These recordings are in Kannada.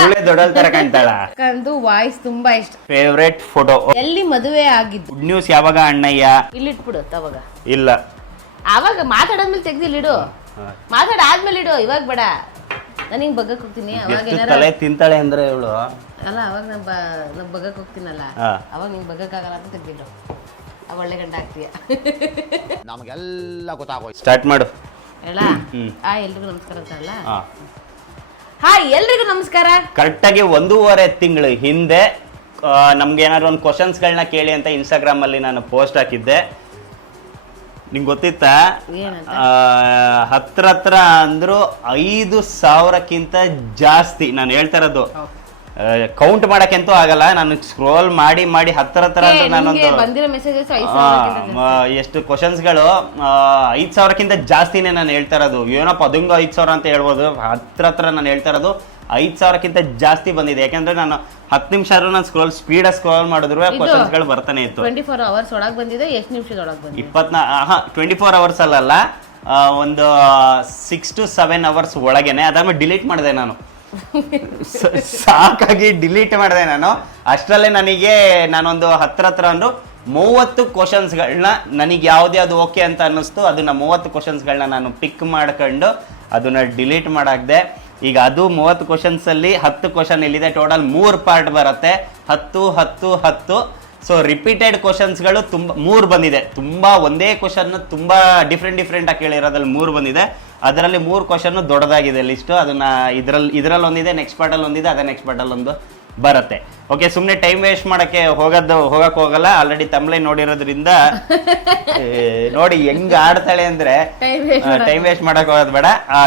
ಇವಳೆ ದೊಡ್ಡಲ್ ತರ ಕಾಣ್ತಾಳ. ಕಂದು ವಾಯ್ಸ್ ತುಂಬಾ ಇಷ್ಟ. ಫೇವ್ರೆಟ್ ಫೋಟೋ ಎಲ್ಲಿ ಮದುವೆ ಆಗಿದ್ದು? ಗುಡ್ ನ್ಯೂಸ್ ಯಾವಾಗ ಅಣ್ಣಯ್ಯ? ಇಲ್ಲಿ ಇಟ್ಬಿಡು ಅವಾಗ. ಇಲ್ಲ ಅವಾಗ ಮಾತಾಡಾದ್ಮೇಲೆ ತೆಗ್ದಿಲ್ಲಿಡು, ಮಾತಾಡಾದ್ಮೇಲೆ ಇಡು, ಇವಾಗ ಬೇಡ. ನಾನು ಹಿಂಗ್ ಬಗ್ಗಕ್ ಹೋಗ್ತೀನಿ, ಅವಾಗ ಏನಾರ ತಲೆ ತಿಂತಾಳೆ ಅಂದ್ರೆ ಇವಳು. ಅಲ್ಲ ಅವಾಗ ನಾ ಬಗ್ಗಕ್ ಹೋಗ್ತೀನಲ್ಲ, ಅವಾಗ ನಿಂಗೆ ಬಗ್ಗಕ್ ಆಗಲ್ಲ ಅಂತ ತೆಗ್ದಿಡು. ಅವಾಗ ಒಳ್ಳೆ ಗಂಡ ಆಗ್ತೀಯ. ನಮಗೆಲ್ಲ ಗೊತ್ತಾಗೋಯ್ತು. ಸ್ಟಾರ್ಟ್ ಮಾಡು. ಹೇಳ ಎಲ್ರಿಗೂ ನಮಸ್ಕಾರ ಅಂತ ಅಲ್ಲ. ಹಾಯ್ ಎಲ್ರಿಗೂ ನಮಸ್ಕಾರ. ಕರೆಕ್ಟಾಗಿ 1.5 ತಿಂಗಳು ಹಿಂದೆ ನಮ್ಗೆ ಏನಾದ್ರು ಒಂದು ಕ್ವಶನ್ಸ್ಗಳನ್ನ ಕೇಳಿ ಅಂತ ಇನ್ಸ್ಟಾಗ್ರಾಮ್ ಅಲ್ಲಿ ನಾನು ಪೋಸ್ಟ್ ಹಾಕಿದ್ದೆ. ನಿಂಗೆ ಗೊತ್ತಿತ್ತಾ? ಹತ್ರ ಅಂದ್ರು 5,000ಕ್ಕಿಂತ ಜಾಸ್ತಿ. ನಾನು ಹೇಳ್ತಾ ಇರೋದು ಕೌಂಟ್ ಮಾಡಕ್ಕಂತೂ ಆಗಲ್ಲ. ನಾನು ಸ್ಕ್ರೋಲ್ ಮಾಡಿ ಹತ್ರ ನಾನೊಂದು ಎಷ್ಟು ಕ್ವಶನ್ಸ್ಗಳು 5,000ಕ್ಕಿಂತ ಜಾಸ್ತಿನೇ ನಾನು ಹೇಳ್ತಾ ಇರೋದು. ಏನಪ್ಪ ಅದಂಗ 5,000 ಅಂತ ಹೇಳ್ಬೋದು. ಹತ್ರ ನಾನು ಹೇಳ್ತಾ ಇರೋದು 5,000ಕ್ಕಿಂತ ಜಾಸ್ತಿ ಬಂದಿದೆ. ಯಾಕಂದ್ರೆ ನಾನು 10 ನಿಮಿಷ ನಾನು ಸ್ಪೀಡಾಗಿ ಸ್ಕ್ರೋಲ್ ಮಾಡಿದ್ರು ಕ್ವಶನ್ಸ್ಗಳು ಬರ್ತಾನೆ ಇತ್ತು. 24 hours ಒಳಗೆ ಬಂದಿದೆ. ಎಷ್ಟು ನಿಮಿಷದೊಳಗೆ ಬಂದಿದೆ? 24 hours ಅಲ್ಲ, ಒಂದು 6 to 7 hours ಒಳಗೇನೆ. ಅದಾದ್ಮೇಲೆ ಡಿಲೀಟ್ ಮಾಡಿದೆ ನಾನು. ಸಾಕಾಗಿ ಡಿಲೀಟ್ ಮಾಡಿದೆ ನಾನು. ಅಷ್ಟರಲ್ಲೇ ನನಗೆ ನಾನೊಂದು ಹತ್ರ ಅಂದ್ರು 30 ಕ್ವಶನ್ಸ್ಗಳನ್ನ ನನಗೆ ಯಾವ್ದು ಓಕೆ ಅಂತ ಅನ್ನಿಸ್ತು. ಅದನ್ನ 30 ಕ್ವಶನ್ಸ್ಗಳನ್ನ ನಾನು ಪಿಕ್ ಮಾಡ್ಕೊಂಡು ಅದನ್ನ ಡಿಲೀಟ್ ಮಾಡಾಕ್ದೆ. ಈಗ ಅದು 30 ಕ್ವಶನ್ಸ್ ಅಲ್ಲಿ 10 ಕ್ವಶನ್ ಇಲ್ಲಿದೆ. ಟೋಟಲ್ 3 ಪಾರ್ಟ್ ಬರುತ್ತೆ. 10. ಸೊ ರಿಪೀಟೆಡ್ ಕ್ವಶನ್ಸ್ಗಳು ತುಂಬ 3 ಬಂದಿದೆ. ತುಂಬಾ ಒಂದೇ ಕ್ವಶನ್ ತುಂಬಾ ಡಿಫ್ರೆಂಟ್ ಆಗಿ ಕೇಳಿರೋದ್ರಲ್ಲಿ 3 ಬಂದಿದೆ. ಅದರಲ್ಲಿ 3 ಕ್ವಶನ್ ದೊಡ್ಡದಾಗಿದೆ ಲಿಸ್ಟು. ಅದನ್ನ ಇದ್ರಲ್ಲಿ ಒಂದಿದೆ, ನೆಕ್ಸ್ಟ್ ಪಾರ್ಟಲ್ಲಿ ಒಂದಿದೆ, ಅದೇ ನೆಕ್ಸ್ಟ್ ಪಾರ್ಟಲ್ಲಿ ಒಂದು ಬರುತ್ತೆ. ಓಕೆ, ಸುಮ್ಮನೆ ಟೈಮ್ ವೇಸ್ಟ್ ಮಾಡಕ್ಕೆ ಹೋಗಕ್ ಹೋಗಲ್ಲ. ಆಲ್ರೆಡಿ ತಮ್ಲೈ ನೋಡಿರೋದ್ರಿಂದ ನೋಡಿ ಹೆಂಗ್ ಆಡ್ತಾಳೆ ಅಂದ್ರೆ ಟೈಮ್ ವೇಸ್ಟ್ ಮಾಡಕ್ ಹೋಗೋದು ಬೇಡ.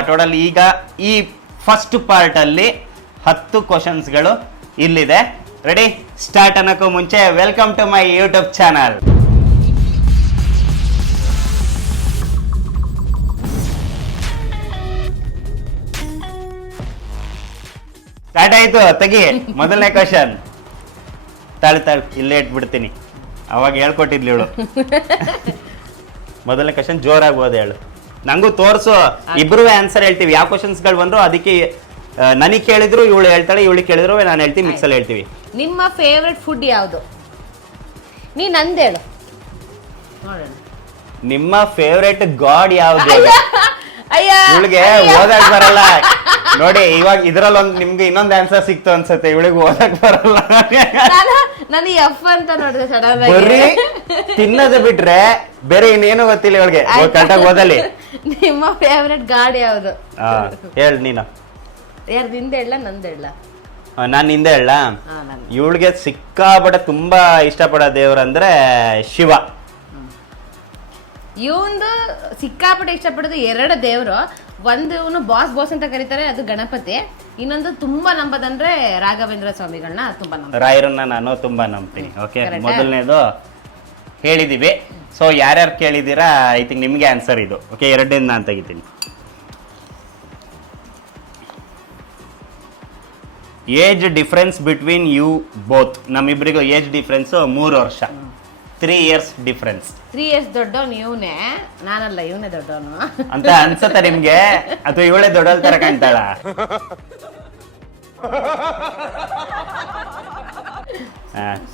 ಟೋಟಲ್ ಈಗ ಈ ಫಸ್ಟ್ ಪಾರ್ಟ್ ಅಲ್ಲಿ 10 ಕ್ವಶನ್ಸ್ಗಳು ಇಲ್ಲಿದೆ. ರೆಡಿ? ಸ್ಟಾರ್ಟ್ ಅನ್ನೋಕ್ಕೂ ಮುಂಚೆ welcome to my YouTube channel. Start ಆಯ್ತು. ತೆಗಿ ಮೊದಲನೇ ಕ್ವಶನ್. ತಾಳ್ ಇಲ್ಲೇ ಇಟ್ಬಿಡ್ತೀನಿ. ಅವಾಗ ಹೇಳ್ಕೊಟ್ಟಿದ್ಲಿ ಇವಳು. ಮೊದಲನೇ ಕ್ವಶನ್ ಜೋರಾಗ್ಬೋದು ಹೇಳು. ನಂಗೂ ತೋರ್ಸು. ಇಬ್ರು ಆನ್ಸರ್ ಹೇಳ್ತೀವಿ. ಯಾವ ಕ್ವಶನ್ಸ್ಗಳು ಬಂದ್ರು ಅದಕ್ಕೆ ನನಗೆ ಕೇಳಿದ್ರು ಇವಳು ಹೇಳ್ತಾಳೆ, ಇವಳಿಗೆ ಕೇಳಿದ್ರು ನಾನು ಹೇಳ್ತೀನಿ. ಮಿಕ್ಸಲ್ಲಿ ಹೇಳ್ತೀವಿ. ನಿಮ್ಮ ಫೇವ್ರೆಟ್ ಫುಡ್ ಯಾವುದು? ನೀ ನಂದೇಳು ನೋಡೋಣ. ನಿಮ್ಮ ಫೇವ್ರೆಟ್ ಗಾಡ್ ಯಾವ್ದು? ಅಯ್ಯ ಇವಳಿಗೆ ಓದಕ್ ಬರಲ್ಲ ನೋಡಿ. ಇವಾಗ ಇದ್ರಲ್ಲಿ ನಿಮ್ಗೆ ಇನ್ನೊಂದು ಆನ್ಸರ್ ಸಿಕ್ತು ಅನ್ಸುತ್ತೆ. ಇವಳಿಗೆ ಓದಕ್ ಬರಲ್ಲ. ನಾನು ಎಫ್ ಅಂತ ನೋಡಿದೆ ಸಡನ್ ಬರೀ ತಿನ್ನೋದು ಬಿಟ್ರೆ ಬೇರೆ ಇನ್ನೇನು ಗೊತ್ತಿಲ್ಲ ಇವಳಿಗೆ. ಕರೆಕ್ಟಾಗಿ ಓದಲಿ. ನಿಮ್ಮ ಫೇವ್ರೆಟ್ ಗಾಡ್ ಯಾವುದು? ಹೇಳ ನೀನು. ಯಾರು ನಿಂದೆ ಹೇಳ ನಂದೆ ಹೇಳ? ನಾನು ಹಿಂದೆ ಹೇಳ. ಇವಳಿಗೆ ಸಿಕ್ಕಾಪಟ್ಟೆ ತುಂಬಾ ಇಷ್ಟಪಡೋ ದೇವ್ರಂದ್ರೆ ಶಿವ. ಇವಂದು ಸಿಕ್ಕಾಪಟ್ಟೆ ಇಷ್ಟಪಡೋದು 2 ದೇವರು. ಒಂದು ಇವನು ಬಾಸ್ ಅಂತ ಕರೀತಾರೆ, ಅದು ಗಣಪತಿ. ಇನ್ನೊಂದು ತುಂಬಾ ನಂಬೋದಂದ್ರೆ ರಾಘವೇಂದ್ರ ಸ್ವಾಮಿಗಳನ್ನ ತುಂಬಾ ನಂಬ. ರಾಯರನ್ನ ನಾನು ತುಂಬಾ ನಂಬ್ತೀನಿ. ಓಕೆ, ಮೊದಲನೇದು ಹೇಳಿದೀವಿ. ಸೊ ಯಾರ್ಯಾರು ಕೇಳಿದೀರಾ ಐ ಥಿಂಕ್ ನಿಮ್ಗೆ ಆನ್ಸರ್ ಇದು. ಓಕೆ, 2 ನಾನು ತೆಗಿತೀನಿ. Age difference between you both. ನಮ್ಮಿಬ್ಬರಿಗೂ ಏಜ್ ಡಿಫ್ರೆನ್ಸ್ 3 ವರ್ಷ. 3 years ಡಿಫ್ರೆನ್ಸ್. 3 years ದೊಡ್ಡವನು ಇವನೇ, ನಾನಲ್ಲ ಇವನೇ ದೊಡ್ಡವನು ಅಂತ ಅನ್ಸತ್ತ ನಿಮ್ಗೆ? ಅಥವಾ ಇವಳೇ ದೊಡ್ಡವಳ ತರ ಕಾಣ್ತಾಳ?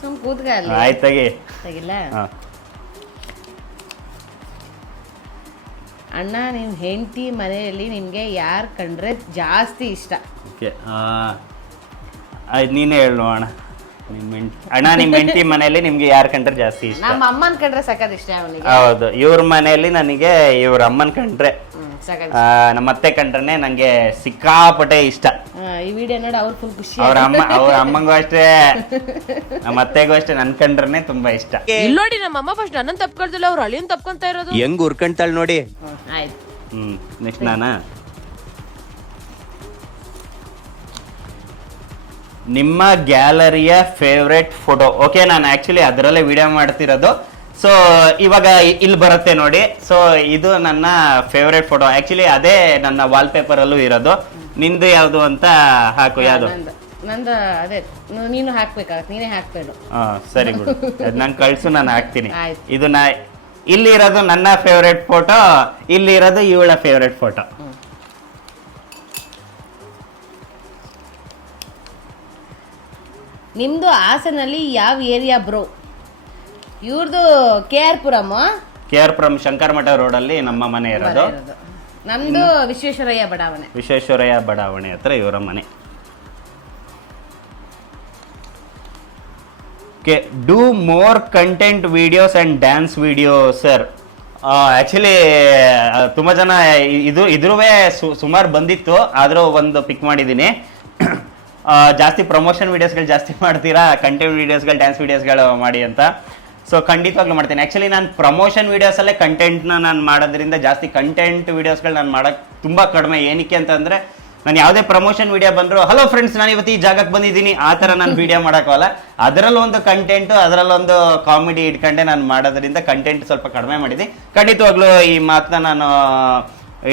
ಸುಮ್ ಕೂತ್ಕ ಅಲ್ಲಿ. ಆಯ್ತು, ತೆಗಿಲ್ಲ. ಅಣ್ಣ, ನಿಮ್ ಹೆಂಡತಿ ಮನೆಯಲ್ಲಿ ನಿಮ್ಗೆ ಯಾರು ಕಂಡ್ರೆ ಜಾಸ್ತಿ ಇಷ್ಟ? ಓಕೆ, ನೀನೇ ಹೇಳು ಅಣ್ಣ. ನಿಮ್ಮ ಹೆಂಡತಿ ಮನೆಯಲ್ಲಿ ನಿಮ್ಗೆ ಯಾರು ಕಂಡ್ರೆ ಜಾಸ್ತಿ ಇಷ್ಟ? ನಮ್ಮ ಅಮ್ಮನ್ ಕಂಡ್ರೆ ಸಖತ್ ಇಷ್ಟ ಅವನಿಗೆ. ಹೌದು, ಇವ್ರ ಮನೆಯಲ್ಲಿ ನನಗೆ ಇವ್ರ ಅಮ್ಮನ್ ಕಂಡ್ರೆ, ನಮ್ಮ ಅತ್ತೆ ಕಂಡ್ರೆ ನಂಗೆ ಸಿಕ್ಕಾಪಟ್ಟೆ ಇಷ್ಟ. ಈ ವಿಡಿಯೋ ನೋಡಿ ಅವ್ರು ಫುಲ್ ಖುಷಿ. ಅವ್ರ ಅಮ್ಮಂಗೂ ಅಷ್ಟೇ, ನಮ್ಮ ಅತ್ತೆಗೂ ಅಷ್ಟೇ ನನ್ ಕಂಡ್ರೆ ತುಂಬಾ ಇಷ್ಟ. ಇಲ್ಲಿ ನೋಡಿ, ನಮ್ಮ ಅಮ್ಮ ಫಸ್ಟ್ ನನ್ನ ತಪ್ಕೊಳ್ತಿಲ್ಲ, ಅವ್ರು ಅಳಿಯನ್ ತಪ್ಕೊಂತ ಇರೋದು. ಹೆಂಗ್ ಉರ್ಕೊಂತಾಳ ನೋಡಿ. ಆಯ್ತು. ನೆಕ್ಸ್ಟ್ ನಾನಾ? ನಿಮ್ಮ ಗ್ಯಾಲರಿಯ ಫೇವ್ರೆಟ್ ಫೋಟೋ. ಓಕೆ, ನಾನು ಆಕ್ಚುಲಿ ಅದರಲ್ಲೇ ವಿಡಿಯೋ ಮಾಡ್ತಿರೋದು. ಸೊ ಇವಾಗ ಇಲ್ಲಿ ಬರುತ್ತೆ ನೋಡಿ. ಸೊ ಇದು ನನ್ನ ಫೇವ್ರೆಟ್ ಫೋಟೋ. ಆಕ್ಚುಲಿ ಅದೇ ನನ್ನ ವಾಲ್ ಪೇಪರ್ ಅಲ್ಲೂ ಇರೋದು. ನಿಂದು ಯಾವ್ದು ಅಂತ ಹಾಕು. ಯಾವ್ದು? ನಂದು ಅದೇ, ನೀನು ಹಾಕ್ಬೇಕಾಗತ್ತೆ, ನೀನೇ ಹಾಕ್ಬೇಡು. ಸರಿ ಬಿಡು, ನಂಗೆ ಕಳ್ಸು, ನಾನು ಹಾಕ್ತೀನಿ. ಇದು ಇಲ್ಲಿ ಇರೋದು ನನ್ನ ಫೇವ್ರೆಟ್ ಫೋಟೋ, ಇಲ್ಲಿ ಇರೋದು ಇವಳ ಫೇವ್ರೆಟ್ ಫೋಟೋ. ನಿಮ್ದು ಹಾಸನಲ್ಲಿ ಯಾವ ಏರಿಯಾ ಬ್ರೋ? ಇವ್ರದ್ದು KR ಪುರಮ್, KR ಪುರಂ ಶಂಕರ ಮಠ ರೋಡಲ್ಲಿ ನಮ್ಮ ಮನೆ ಇರೋದು. ನಮ್ದು ವಿಶ್ವೇಶ್ವರಯ್ಯ ಬಡಾವಣೆ. ವಿಶ್ವೇಶ್ವರಯ್ಯ ಬಡಾವಣೆ ಹತ್ರ ಇವರ ಮನೆ. Do more content videos and dance video sir. Actually ತುಂಬಾ ಜನ ಇದ್ರುವೇ ಸುಮಾರು ಬಂದಿತ್ತು, ಆದ್ರೂ ಒಂದು ಪಿಕ್ ಮಾಡಿದ್ದೀನಿ. ಜಾಸ್ತಿ ಪ್ರಮೋಷನ್ ವಿಡಿಯೋಸ್ಗಳು ಜಾಸ್ತಿ ಮಾಡ್ತೀರಾ, ಕಂಟೆಂಟ್ ವಿಡಿಯೋಸ್ಗಳು ಡ್ಯಾನ್ಸ್ ವಿಡಿಯೋಸ್ಗಳು ಮಾಡಿ ಅಂತ. ಸೊ ಖಂಡಿತವಾಗ್ಲೂ ಮಾಡ್ತೀನಿ. ಆ್ಯಕ್ಚುಲಿ ನಾನು ಪ್ರಮೋಷನ್ ವೀಡಿಯೋಸಲ್ಲೇ ಕಂಟೆಂಟ್ನ ನಾನು ಮಾಡೋದ್ರಿಂದ ಜಾಸ್ತಿ ಕಂಟೆಂಟ್ ವೀಡಿಯೋಸ್ಗಳು ನಾನು ಮಾಡೋಕ್ಕೆ ತುಂಬ ಕಡಿಮೆ. ಏನಕ್ಕೆ ಅಂತಂದರೆ ನಾನು ಯಾವುದೇ ಪ್ರಮೋಷನ್ ವೀಡಿಯೋ ಬಂದರೂ ಹಲೋ ಫ್ರೆಂಡ್ಸ್ ನಾನು ಇವತ್ತು ಈ ಜಾಗಕ್ಕೆ ಬಂದಿದ್ದೀನಿ ಆ ಥರ ನಾನು ವೀಡಿಯೋ ಮಾಡೋಕ್ಕಲ್ಲ. ಅದರಲ್ಲೊಂದು ಕಂಟೆಂಟು, ಅದರಲ್ಲೊಂದು ಕಾಮಿಡಿ ಇಟ್ಕೊಂಡೆ ನಾನು ಮಾಡೋದ್ರಿಂದ ಕಂಟೆಂಟ್ ಸ್ವಲ್ಪ ಕಡಿಮೆ ಮಾಡಿದ್ದೀನಿ. ಖಂಡಿತವಾಗ್ಲೂ ಈ ಮಾತನ್ನ ನಾನು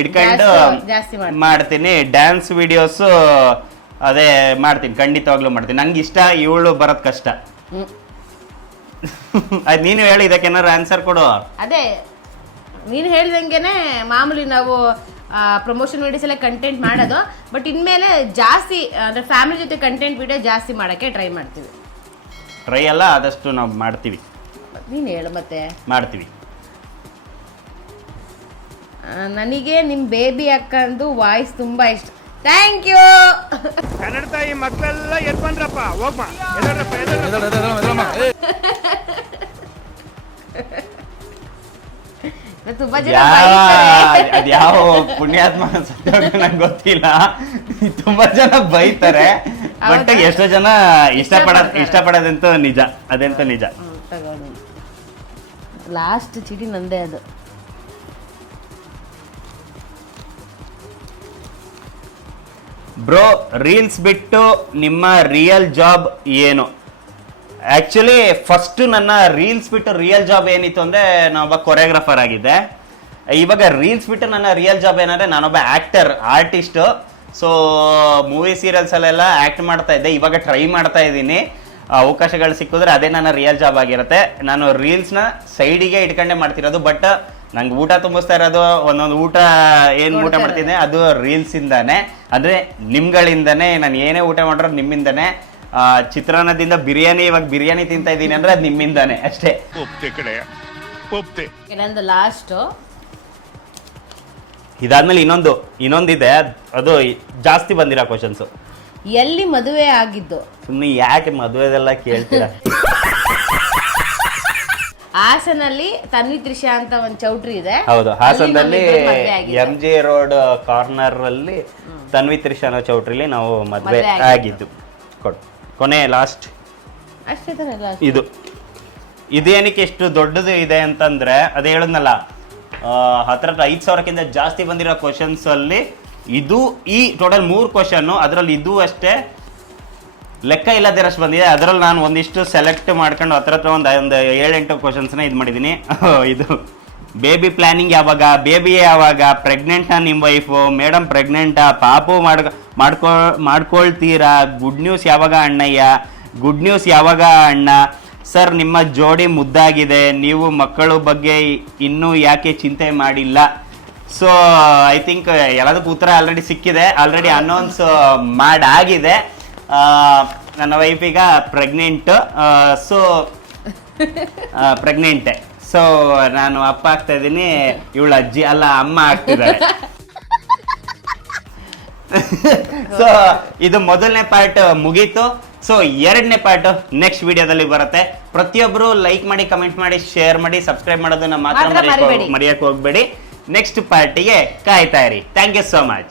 ಇಟ್ಕೊಂಡು ಮಾಡ್ತೀನಿ. ಡ್ಯಾನ್ಸ್ ವಿಡಿಯೋಸು ಅದೇ ಮಾಡ್ತೀನಿ, ಖಂಡಿತವಾಗ್ಲೂ ಮಾಡ್ತೀನಿ. ನಂಗೆ ಇಷ್ಟ, ಇವಳು ಬರೋದು ಕಷ್ಟ. ಅದ್ ನೀನು ಹೇಳಿ, ಇದಕ್ಕೆ ಏನಾರು ಆನ್ಸರ್ ಕೊಡು. ಅದೇ ನೀನು ಹೇಳ್ದಂಗೆನೆ ಮಾಮೂಲಿ ನಾವು ಪ್ರಮೋಷನ್ ವಿಡಿಯೋಸ್ ಎಲ್ಲ ಕಂಟೆಂಟ್ ಮಾಡೋದು, ಬಟ್ ಇನ್ಮೇಲೆ ಜಾಸ್ತಿ ಅಂದ್ರೆ ಫ್ಯಾಮಿಲಿ ಜೊತೆ ಕಂಟೆಂಟ್ ವಿಡಿಯೋ ಜಾಸ್ತಿ ಮಾಡೋಕ್ಕೆ ಟ್ರೈ ಮಾಡ್ತೀವಿ. ಟ್ರೈ ಅಲ್ಲ, ಆದಷ್ಟು ನಾವು ಮಾಡ್ತೀವಿ. ನೀನು ಹೇಳು ಮತ್ತೆ. ಮಾಡ್ತೀವಿ. ನನಗೆ ನಿಮ್ಮ ಬೇಬಿ ಅಕ್ಕಂದು ವಾಯ್ಸ್ ತುಂಬಾ ಇಷ್ಟ. Thank you. ಕನ್ನಡ ತಾಯಿ ಮಕ್ಕಳೆಲ್ಲ ಎದ್ ಬಂದ್ರಪ್ಪ, ಹೋಗ್ಮ. ತುಂಬಾ ಜನ ಅದ್ಯಾವ ಪುಣ್ಯಾತ್ಮ ನಂಗೆ ಗೊತ್ತಿಲ್ಲ. ತುಂಬಾ ಜನ ಬೈತಾರೆ, ಬಟ್ ಎಷ್ಟೋ ಜನ ಇಷ್ಟಪಡೋದಂತೂ ನಿಜ. ಅದಂತೂ ನಿಜ. ಲಾಸ್ಟ್ ಚೀಟಿ ನಂದೇ ಅದು. ಬ್ರೋ, ರೀಲ್ಸ್ ಬಿಟ್ಟು ನಿಮ್ಮ ರಿಯಲ್ ಜಾಬ್ ಏನು? ಆಕ್ಚುಲಿ ಫಸ್ಟ್ ನನ್ನ ರೀಲ್ಸ್ ಬಿಟ್ಟು ರಿಯಲ್ ಜಾಬ್ ಏನಿತ್ತು ಅಂದ್ರೆ ನಾನೊಬ್ಬ ಕೊರಿಯೋಗ್ರಾಫರ್ ಆಗಿದ್ದೆ. ಇವಾಗ ರೀಲ್ಸ್ ಬಿಟ್ಟು ನನ್ನ ರಿಯಲ್ ಜಾಬ್ ಏನಂದ್ರೆ ನಾನೊಬ್ಬ actor, artist. So movie serials ಅಲ್ಲೆಲ್ಲ ಆಕ್ಟ್ ಮಾಡ್ತಾ ಇದ್ದೆ. ಇವಾಗ ಟ್ರೈ ಮಾಡ್ತಾ ಇದ್ದೀನಿ, ಅವಕಾಶಗಳು ಸಿಕ್ಕಿದ್ರೆ ಅದೇ ನನ್ನ ರಿಯಲ್ ಜಾಬ್ ಆಗಿರುತ್ತೆ. ನಾನು ರೀಲ್ಸ್ನ ಸೈಡಿಗೆ ಇಟ್ಕೊಂಡೆ ಮಾಡ್ತಿರೋದು, ಬಟ್ ನಂಗೆ ಊಟ ತುಂಬಿಸ್ತಾ ಇರೋದು ಒಂದೊಂದು ಊಟ ಏನು ಊಟ ಮಾಡ್ತಿದ್ದೆ ಅದು ರೀಲ್ಸ್ ಇಂದಾನೆ, ಅಂದ್ರೆ ನಿಮ್ಗಳಿಂದಾನೆ. ನಾನು ಏನೇ ಊಟ ಮಾಡಿರೋ ನಿಮ್ಮಿಂದಾನೆ. ಚಿತ್ರಾನ್ನದಿಂದ ಬಿರಿಯಾನಿ, ಇವಾಗ ಬಿರಿಯಾನಿ ತಿಂತಾ ಇದ್ದೀನಿ ಅಂದ್ರೆ ಅದು ನಿಮ್ಮಿಂದಾನೆ ಅಷ್ಟೇ. ನಂದು ಲಾಸ್ಟ್. ಇದಾದ್ಮೇಲೆ ಇನ್ನೊಂದಿದೆ, ಅದು ಜಾಸ್ತಿ ಬಂದಿರೋ ಕ್ವಶನ್ಸ್. ಎಲ್ಲಿ ಮದುವೆ ಆಗಿದ್ದು? ಸುಮ್ಮನೆ ಯಾಕೆ ಮದುವೆದೆಲ್ಲ ಕೇಳ್ತೀರಾ? ಹಾಸನಲ್ಲಿ ತನ್ವಿ ತ್ರಿಷಾ ಅಂತ ಒಂದು ಚೌಟ್ರಿ ಇದೆ. ಹೌದು, ಹಾಸನದಲ್ಲಿ MG ರೋಡ್ ಕಾರ್ನರ್ ಅಲ್ಲಿ ತನ್ವಿ ತ್ರಿಷಾ ಅನ್ನೋ ಚೌಟ್ರಿಲಿ ನಾವು ಮದುವೆ ಆಗಿದ್ದು. ಕೊನೆ ಲಾಸ್ಟ್ ಅಷ್ಟೇ. ಇದೇನಕ್ಕೆ ಎಷ್ಟು ದೊಡ್ಡದು ಇದೆ ಅಂತಂದ್ರೆ ಅದೇ ಹೇಳದ್ನಲ್ಲ, ಹತ್ರ 5,000ಕ್ಕಿಂತ ಜಾಸ್ತಿ ಬಂದಿರೋ ಕ್ವಶನ್ಸ್ ಅಲ್ಲಿ ಇದು ಈ ಟೋಟಲ್ 3 ಕ್ವಶನ್, ಅದರಲ್ಲಿ ಇದು ಅಷ್ಟೇ ಲೆಕ್ಕ ಇಲ್ಲದಿರಷ್ಟು ಬಂದಿದೆ. ಅದರಲ್ಲಿ ನಾನು ಒಂದಿಷ್ಟು ಸೆಲೆಕ್ಟ್ ಮಾಡ್ಕೊಂಡು ಹತ್ರ ಒಂದು 7-8 ಕ್ವಶನ್ಸ್ನ ಇದು ಮಾಡಿದ್ದೀನಿ. ಇದು ಬೇಬಿ ಪ್ಲಾನಿಂಗ್ ಯಾವಾಗ, ಬೇಬಿ ಯಾವಾಗ, ಪ್ರೆಗ್ನೆಂಟಾ ನಿಮ್ಮ ವೈಫು, ಮೇಡಮ್ ಪ್ರೆಗ್ನೆಂಟಾ, ಪಾಪು ಮಾಡ್ಕೊಳ್ತೀರಾ, ಗುಡ್ ನ್ಯೂಸ್ ಯಾವಾಗ ಅಣ್ಣಯ್ಯ, ಗುಡ್ ನ್ಯೂಸ್ ಯಾವಾಗ ಅಣ್ಣ, ಸರ್ ನಿಮ್ಮ ಜೋಡಿ ಮುದ್ದಾಗಿದೆ, ನೀವು ಮಕ್ಕಳ ಬಗ್ಗೆ ಇನ್ನೂ ಯಾಕೆ ಚಿಂತೆ ಮಾಡಿಲ್ಲ. ಸೊ ಐ ಥಿಂಕ್ ಎಲ್ಲದಕ್ಕೂ ಉತ್ತರ ಆಲ್ರೆಡಿ ಸಿಕ್ಕಿದೆ, ಆಲ್ರೆಡಿ ಅನೌನ್ಸ್ ಮಾಡಾಗಿದೆ. ನನ್ನ ವೈಫೀಗ ಪ್ರೆಗ್ನೆಂಟ್, ಸೊ ಪ್ರೆಗ್ನೆಂಟೆ. ಸೊ ನಾನು ಅಪ್ಪ ಆಗ್ತಾ ಇದ್ದೀನಿ, ಇವಳ ಅಜ್ಜಿ ಅಲ್ಲ ಅಮ್ಮ ಆಗ್ತಿದ್ದಾರೆ. ಸೊ ಇದು ಮೊದಲನೇ ಪಾರ್ಟ್ ಮುಗೀತು. ಸೊ 2ನೇ ಪಾರ್ಟ್ ನೆಕ್ಸ್ಟ್ ವಿಡಿಯೋದಲ್ಲಿ ಬರುತ್ತೆ. ಪ್ರತಿಯೊಬ್ಬರು ಲೈಕ್ ಮಾಡಿ, ಕಮೆಂಟ್ ಮಾಡಿ, ಶೇರ್ ಮಾಡಿ, ಸಬ್ಸ್ಕ್ರೈಬ್ ಮಾಡೋದನ್ನ ಮಾತ್ರ ಮರೆಯಕ್ಕೆ ಹೋಗ್ಬೇಡಿ. ನೆಕ್ಸ್ಟ್ ಪಾರ್ಟಿಗೆ ಕಾಯ್ತಾ ಇರಿ. Thank you so much.